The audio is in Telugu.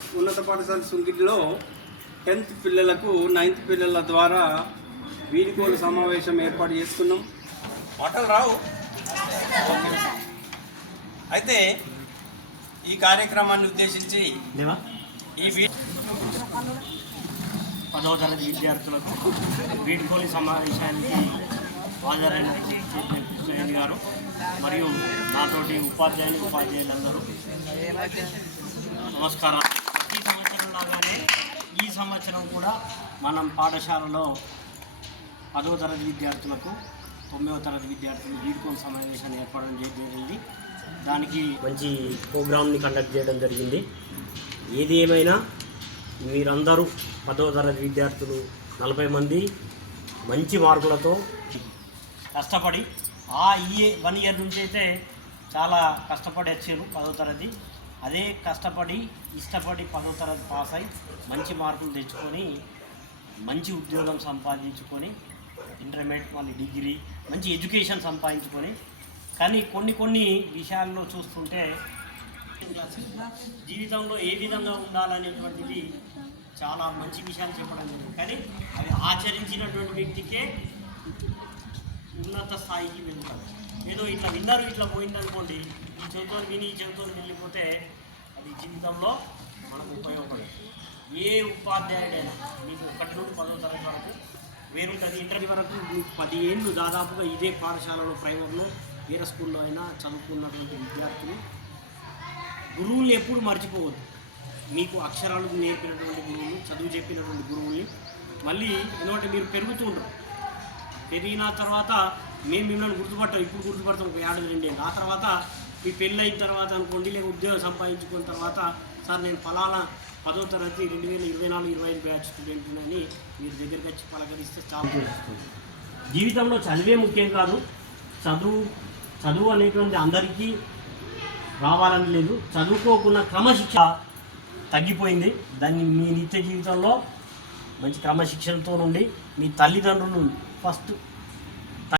ఉన్నత పాఠశాల సుంకిడిలో 10th పిల్లలకు 9th పిల్లల ద్వారా వీడ్కోలు సమావేశం ఏర్పాటు చేసుకున్నాం. మాటలు రావు. అయితే ఈ కార్యక్రమాన్ని ఉద్దేశించి ఈ 10వ తరగతి విద్యార్థులకు వీడ్కోలు సమావేశానికి హాజరైన కృష్ణయ్య గారు మరియు నాతోటి ఉపాధ్యాయులందరూ నమస్కారం. ఈ సంవత్సరం లాగానే ఈ సంవత్సరం కూడా మనం పాఠశాలలో 10వ తరగతి విద్యార్థులకు 9వ తరగతి విద్యార్థులు వీడ్కోలు సమావేశాన్ని ఏర్పాటు జరిగింది. దానికి మంచి ప్రోగ్రామ్ని కండక్ట్ చేయడం జరిగింది. ఏది ఏమైనా మీరందరూ 10వ తరగతి విద్యార్థులు 40 మంది మంచి మార్కులతో కష్టపడి ఈ 1 ఇయర్ నుంచి అయితే చాలా కష్టపడి వచ్చారు 10వ తరగతి. అదే కష్టపడి ఇష్టపడి 10వ తరగతి పాస్ అయి మంచి మార్కులు తెచ్చుకొని మంచి ఉద్యోగం సంపాదించుకొని ఇంటర్మీడియట్ మళ్ళీ డిగ్రీ మంచి ఎడ్యుకేషన్ సంపాదించుకొని, కానీ కొన్ని విషయాల్లో చూస్తుంటే జీవితంలో ఏ విధంగా ఉండాలనేటువంటిది చాలా మంచి విషయాలు చెప్పడం జరిగింది. కానీ అవి ఆచరించినటువంటి వ్యక్తికే ఉన్నత స్థాయికి వెళ్తారు. ఏదో ఇట్లా విన్నారు ఇట్లా పోయిందనుకోండి, ఈ చెవితో విని ఈ చెవితో వెళ్ళిపోతే అది జీవితంలో మనకు ఉపయోగపడదు. ఏ ఉపాధ్యాయుడైనా మీకు 1 నుండి 10వ తరగతి వరకు వేరుంటుంది. ఇంటర్వ్యూ వరకు మీకు 10 ఏళ్ళు దాదాపుగా ఇదే పాఠశాలలో ప్రైవేట్లో వేరే స్కూల్లో అయినా చదువుకున్నటువంటి విద్యార్థులు గురువులు ఎప్పుడు మర్చిపోవద్దు. మీకు అక్షరాలు నేర్పినటువంటి గురువులు, చదువు చెప్పినటువంటి గురువుల్ని మళ్ళీ ఎందుకంటే మీరు పెరుగుతుంటారు. పెరిగిన తర్వాత మేము మిమ్మల్ని గుర్తుపట్టాం, ఇప్పుడు గుర్తుపడతాం ఒక 2 ఏళ్ళు. ఆ తర్వాత మీ పెళ్ళి అయిన తర్వాత అనుకోండి, లేక ఉద్యోగం సంపాదించుకున్న తర్వాత సార్ నేను ఫలానా 10వ తరగతి 2024-25 బ్యాచ్ స్టూడెంట్ అని మీరు దగ్గరికి వచ్చి పలకరిస్తే చాలా తెలుస్తుంది. జీవితంలో చదివే ముఖ్యం కాదు. చదువు అనేటువంటి అందరికీ రావాలని లేదు. చదువుకోకున్న క్రమశిక్ష తగ్గిపోయింది. దాన్ని మీ నిత్య జీవితంలో మంచి క్రమశిక్షణతో నుండి మీ తల్లిదండ్రులు ఫస్ట్